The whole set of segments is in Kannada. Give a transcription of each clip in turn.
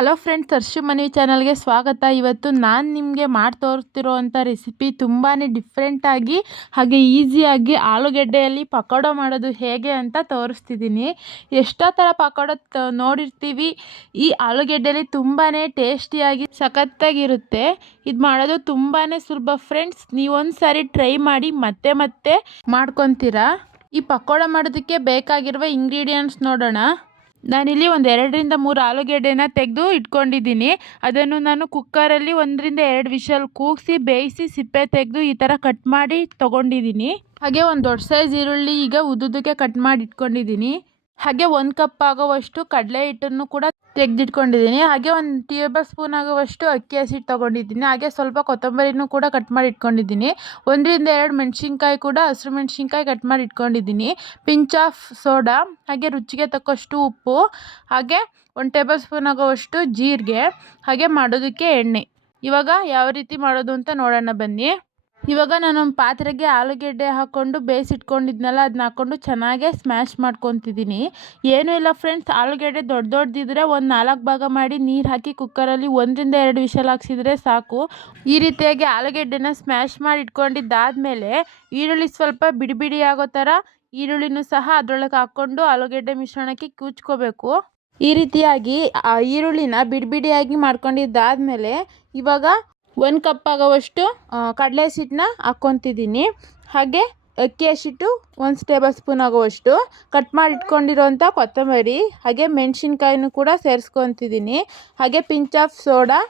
ಹಲೋ ಫ್ರೆಂಡ್ಸ್ ಹರ್ಷು ಮನಿ ಚಾನಲ್ಗೆ ಸ್ವಾಗತ. ಇವತ್ತು ನಾನು ನಿಮಗೆ ಮಾಡಿ ತೋರಿಸ್ತಿರೋವಂಥ ರೆಸಿಪಿ ತುಂಬಾ ಡಿಫ್ರೆಂಟಾಗಿ ಹಾಗೆ ಈಸಿಯಾಗಿ ಆಲೂಗೆಡ್ಡೆಯಲ್ಲಿ ಪಕೋಡ ಮಾಡೋದು ಹೇಗೆ ಅಂತ ತೋರಿಸ್ತಿದ್ದೀನಿ ಎಷ್ಟೋ ಥರ ಪಕೋಡ ನೋಡಿರ್ತೀವಿ. ಈ ಆಲೂಗೆಡ್ಡೆಯಲ್ಲಿ ತುಂಬಾ ಟೇಸ್ಟಿಯಾಗಿ ಸಖತ್ತಾಗಿರುತ್ತೆ. ಇದು ಮಾಡೋದು ತುಂಬಾ ಸುಲಭ ಫ್ರೆಂಡ್ಸ್ ನೀವೊಂದು ಸಾರಿ ಟ್ರೈ ಮಾಡಿ ಮತ್ತೆ ಮತ್ತೆ ಮಾಡ್ಕೊತೀರಾ. ಈ ಪಕೋಡ ಮಾಡೋದಕ್ಕೆ ಬೇಕಾಗಿರುವ ಇಂಗ್ರೀಡಿಯೆಂಟ್ಸ್ ನೋಡೋಣ. ನಾನಿಲ್ಲಿ ಒಂದು ಎರಡರಿಂದ ಮೂರು ಆಲೂಗೆಡ್ಡೆನ ತೆಗೆದು ಇಟ್ಕೊಂಡಿದ್ದೀನಿ. ಅದನ್ನು ನಾನು ಕುಕ್ಕರಲ್ಲಿ ಒಂದರಿಂದ ಎರಡು ವಿಷಲ್ ಕೂಗಿಸಿ, ಬೇಯಿಸಿ, ಸಿಪ್ಪೆ ತೆಗೆದು ಈ ಥರ ಕಟ್ ಮಾಡಿ ತೊಗೊಂಡಿದ್ದೀನಿ. ಹಾಗೆ ಒಂದು ದೊಡ್ಡ ಸೈಜ್ ಈರುಳ್ಳಿ ಈಗ ಉದ್ದುದ್ದಕ್ಕೆ ಕಟ್ ಮಾಡಿ ಇಟ್ಕೊಂಡಿದ್ದೀನಿ. ಹಾಗೆ ಒಂದು ಕಪ್ ಆಗೋವಷ್ಟು ಕಡಲೆ ಹಿಟ್ಟನ್ನು ಕೂಡ ತೆಗೆದಿಟ್ಕೊಂಡಿದ್ದೀನಿ. ಹಾಗೆ ಒಂದು ಟೇಬಲ್ ಸ್ಪೂನ್ ಆಗುವಷ್ಟು ಅಕ್ಕಿ ಹಸಿಟ್ಟು ತೊಗೊಂಡಿದ್ದೀನಿ. ಹಾಗೆ ಸ್ವಲ್ಪ ಕೊತ್ತಂಬರಿನೂ ಕೂಡ ಕಟ್ ಮಾಡಿ ಇಟ್ಕೊಂಡಿದ್ದೀನಿ ಒಂದರಿಂದ ಎರಡು ಮೆಣಸಿನ್ಕಾಯಿ ಕೂಡ, ಹಸಿರು ಮೆಣಸಿನ್ಕಾಯಿ ಕಟ್ ಮಾಡಿ ಇಟ್ಕೊಂಡಿದ್ದೀನಿ ಪಿಂಚ್ ಆಫ್ ಸೋಡಾ ಹಾಗೆ ರುಚಿಗೆ ತಕ್ಕಷ್ಟು ಉಪ್ಪು, ಹಾಗೆ ಒಂದು ಟೇಬಲ್ ಸ್ಪೂನ್ ಆಗುವಷ್ಟು ಜೀರಿಗೆ, ಹಾಗೆ ಮಾಡೋದಕ್ಕೆ ಎಣ್ಣೆ. ಇವಾಗ ಯಾವ ರೀತಿ ಮಾಡೋದು ಅಂತ ನೋಡೋಣ ಬನ್ನಿ. ಇವಾಗ ಒಂದು ಪಾತ್ರೆಗೆ ಆಲೂಗೆಡ್ಡೆ ಹಾಕ್ಕೊಂಡು ಬೇಯಿಸಿಟ್ಕೊಂಡಿದ್ನಲ್ಲ ಅದನ್ನ ಹಾಕ್ಕೊಂಡು ಚೆನ್ನಾಗೆ ಸ್ಮ್ಯಾಶ್ ಮಾಡ್ಕೊತಿದ್ದೀನಿ ಏನೂ ಇಲ್ಲ ಫ್ರೆಂಡ್ಸ್ ಆಲೂಗೆಡ್ಡೆ ದೊಡ್ಡ ದೊಡ್ಡದಿದ್ರೆ ಒಂದು ನಾಲ್ಕು ಭಾಗ ಮಾಡಿ ನೀರು ಹಾಕಿ ಕುಕ್ಕರಲ್ಲಿ ಒಂದರಿಂದ ಎರಡು ವಿಷಲ್ ಹಾಕ್ಸಿದ್ರೆ ಸಾಕು. ಈ ರೀತಿಯಾಗಿ ಆಲೂಗೆಡ್ಡೆನ ಸ್ಮ್ಯಾಶ್ ಮಾಡಿ ಇಟ್ಕೊಂಡಿದ್ದಾದಮೇಲೆ ಈರುಳ್ಳಿ ಸ್ವಲ್ಪ ಬಿಡಿ ಬಿಡಿ ಆಗೋ ಥರ ಈರುಳ್ಳಿನೂ ಸಹ ಅದರೊಳಗೆ ಹಾಕ್ಕೊಂಡು ಆಲೂಗೆಡ್ಡೆ ಮಿಶ್ರಣಕ್ಕೆ ಕೂಚ್ಕೋಬೇಕು. ಈ ರೀತಿಯಾಗಿ ಈರುಳ್ಳಿನ ಬಿಡಿ ಬಿಡಿಯಾಗಿ ಮಾಡ್ಕೊಂಡಿದ್ದಾದಮೇಲೆ ಇವಾಗ ಒಂದು ಕಪ್ ಆಗೋವಷ್ಟು ಕಡಲೆ ಹಸಿಟ್ಟನ್ನ ಹಾಕ್ಕೊತಿದ್ದೀನಿ. ಹಾಗೆ ಅಕ್ಕಿ ಹಸಿಟ್ಟು ಒಂದು ಟೇಬಲ್ ಸ್ಪೂನ್ ಆಗುವಷ್ಟು. ಕಟ್ ಮಾಡಿ ಇಟ್ಕೊಂಡಿರೋಂಥ ಕೊತ್ತಂಬರಿ, ಹಾಗೆ ಮೆಣಸಿನ್ಕಾಯಿನೂ ಕೂಡ ಸೇರಿಸ್ಕೊತಿದ್ದೀನಿ. ಹಾಗೆ ಪಿಂಚ್ ಆಫ್ ಸೋಡಾ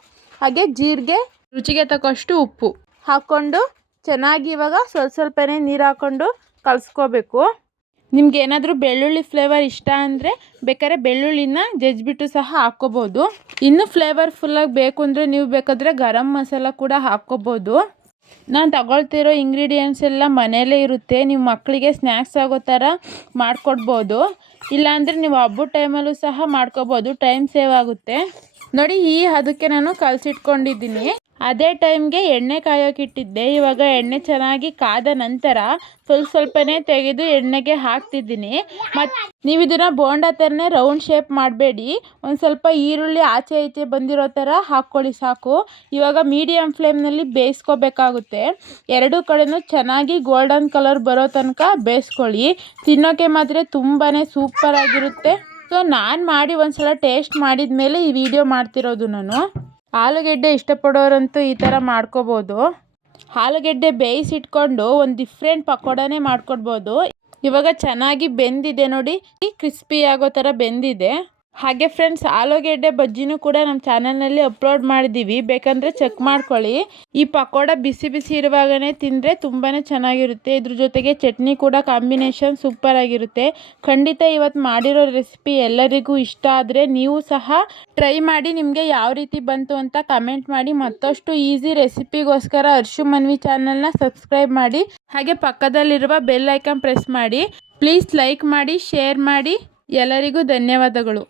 ಹಾಗೆ ಜೀರಿಗೆ ರುಚಿಗೆ ತಕ್ಕಷ್ಟು ಉಪ್ಪು ಹಾಕ್ಕೊಂಡು ಚೆನ್ನಾಗಿ ಇವಾಗ ಸ್ವಲ್ಪ ಸ್ವಲ್ಪನೇ ನೀರು ಹಾಕ್ಕೊಂಡು ಕಲಿಸ್ಕೋಬೇಕು. ನಿಮ್ಗೆ ಏನಾದರೂ ಬೆಳ್ಳುಳ್ಳಿ ಫ್ಲೇವರ್ ಇಷ್ಟ ಅಂದರೆ ಬೇಕಾದ್ರೆ ಬೆಳ್ಳುಳ್ಳಿನ ಜಜ್ಜಿಬಿಟ್ಟು ಸಹ ಹಾಕ್ಕೋಬೋದು. ಇನ್ನೂ ಫ್ಲೇವರ್ಫುಲ್ಲಾಗಿ ಬೇಕು ಅಂದರೆ ನೀವು ಬೇಕಾದರೆ ಗರಂ ಮಸಾಲ ಕೂಡ ಹಾಕ್ಕೋಬೋದು. ನಾನು ತಗೊಳ್ತಿರೋ ಇಂಗ್ರೀಡಿಯೆಂಟ್ಸ್ ಎಲ್ಲ ಮನೆಯಲ್ಲೇ ಇರುತ್ತೆ. ನೀವು ಮಕ್ಕಳಿಗೆ ಸ್ನ್ಯಾಕ್ಸ್ ಆಗೋ ಥರ ಮಾಡಿಕೊಡ್ಬೋದು. ಇಲ್ಲಾಂದರೆ ನೀವು ಹಬ್ಬದ ಟೈಮಲ್ಲೂ ಸಹ ಮಾಡ್ಕೋಬೋದು. ಟೈಮ್ ಸೇವ್ ಆಗುತ್ತೆ. ನೋಡಿ, ಈ ಅದಕ್ಕೆ ನಾನು ಕಲಸಿಟ್ಕೊಂಡಿದ್ದೀನಿ. ಅದೇ ಟೈಮ್ಗೆ ಎಣ್ಣೆ ಕಾಯೋಕ್ಕಿಟ್ಟಿದ್ದೆ ಇವಾಗ ಎಣ್ಣೆ ಚೆನ್ನಾಗಿ ಕಾದ ನಂತರ ಸ್ವಲ್ಪ ಸ್ವಲ್ಪನೇ ತೆಗೆದು ಎಣ್ಣೆಗೆ ಹಾಕ್ತಿದ್ದೀನಿ. ಮತ್ತು ನೀವು ಇದನ್ನು ಬೋಂಡ ಥರನೇ ರೌಂಡ್ ಶೇಪ್ ಮಾಡಬೇಡಿ. ಒಂದು ಸ್ವಲ್ಪ ಈರುಳ್ಳಿ ಆಚೆ ಈಚೆ ಬಂದಿರೋ ಥರ ಹಾಕ್ಕೊಳ್ಳಿ ಸಾಕು. ಇವಾಗ ಮೀಡಿಯಮ್ ಫ್ಲೇಮ್ನಲ್ಲಿ ಬೇಯಿಸ್ಕೋಬೇಕಾಗುತ್ತೆ. ಎರಡೂ ಕಡೆಯೂ ಚೆನ್ನಾಗಿ ಗೋಲ್ಡನ್ ಕಲರ್ ಬರೋ ತನಕ ಬೇಯಿಸ್ಕೊಳ್ಳಿ. ತಿನ್ನೋಕ್ಕೆ ಮಾತ್ರ ತುಂಬಾ ಸೂಪರಾಗಿರುತ್ತೆ ಸೊ ನಾನು ಮಾಡಿ ಒಂದು ಸಲ ಟೇಸ್ಟ್ ಮಾಡಿದ ಮೇಲೆ ಈ ವಿಡಿಯೋ ಮಾಡ್ತಿರೋದು ನಾನು. ಆಲೂಗೆಡ್ಡೆ ಇಷ್ಟಪಡೋರಂತೂ ಈ ಥರ ಮಾಡ್ಕೋಬೋದು. ಆಲೂಗೆಡ್ಡೆ ಬೇಯಿಸಿಟ್ಕೊಂಡು ಒಂದು ಡಿಫ್ರೆಂಟ್ ಪಕೋಡನೇ ಮಾಡ್ಕೊಡ್ಬೋದು. ಇವಾಗ ಚೆನ್ನಾಗಿ ಬೆಂದಿದೆ ನೋಡಿ. ಕ್ರಿಸ್ಪಿ ಆಗೋ ಥರ ಬೆಂದಿದೆ. ಹಾಗೆ ಫ್ರೆಂಡ್ಸ್ ಆಲೂಗೆಡ್ಡೆ ಬಜ್ಜಿನೂ ಕೂಡ ನಮ್ಮ ಚಾನಲ್ನಲ್ಲಿ ಅಪ್ಲೋಡ್ ಮಾಡಿದ್ದೀವಿ ಬೇಕಂದರೆ ಚೆಕ್ ಮಾಡ್ಕೊಳ್ಳಿ. ಈ ಪಕೋಡ ಬಿಸಿ ಬಿಸಿ ಇರುವಾಗಲೇ ತಿಂದರೆ ತುಂಬಾ ಚೆನ್ನಾಗಿರುತ್ತೆ. ಇದ್ರ ಜೊತೆಗೆ ಚಟ್ನಿ ಕೂಡ ಕಾಂಬಿನೇಷನ್ ಸೂಪರ್ ಆಗಿರುತ್ತೆ. ಖಂಡಿತ ಇವತ್ತು ಮಾಡಿರೋ ರೆಸಿಪಿ ಎಲ್ಲರಿಗೂ ಇಷ್ಟ ಆದರೆ ನೀವು ಸಹ ಟ್ರೈ ಮಾಡಿ ನಿಮಗೆ ಯಾವ ರೀತಿ ಬಂತು ಅಂತ ಕಮೆಂಟ್ ಮಾಡಿ. ಮತ್ತಷ್ಟು ಈಸಿ ರೆಸಿಪಿಗೋಸ್ಕರ ಅರ್ಶು ಮನ್ವಿ ಚಾನಲ್ನ ಸಬ್ಸ್ಕ್ರೈಬ್ ಮಾಡಿ. ಹಾಗೆ ಪಕ್ಕದಲ್ಲಿರುವ ಬೆಲ್ ಐಕನ್ ಪ್ರೆಸ್ ಮಾಡಿ. ಪ್ಲೀಸ್ ಲೈಕ್ ಮಾಡಿ ಶೇರ್ ಮಾಡಿ. ಎಲ್ಲರಿಗೂ ಧನ್ಯವಾದಗಳು.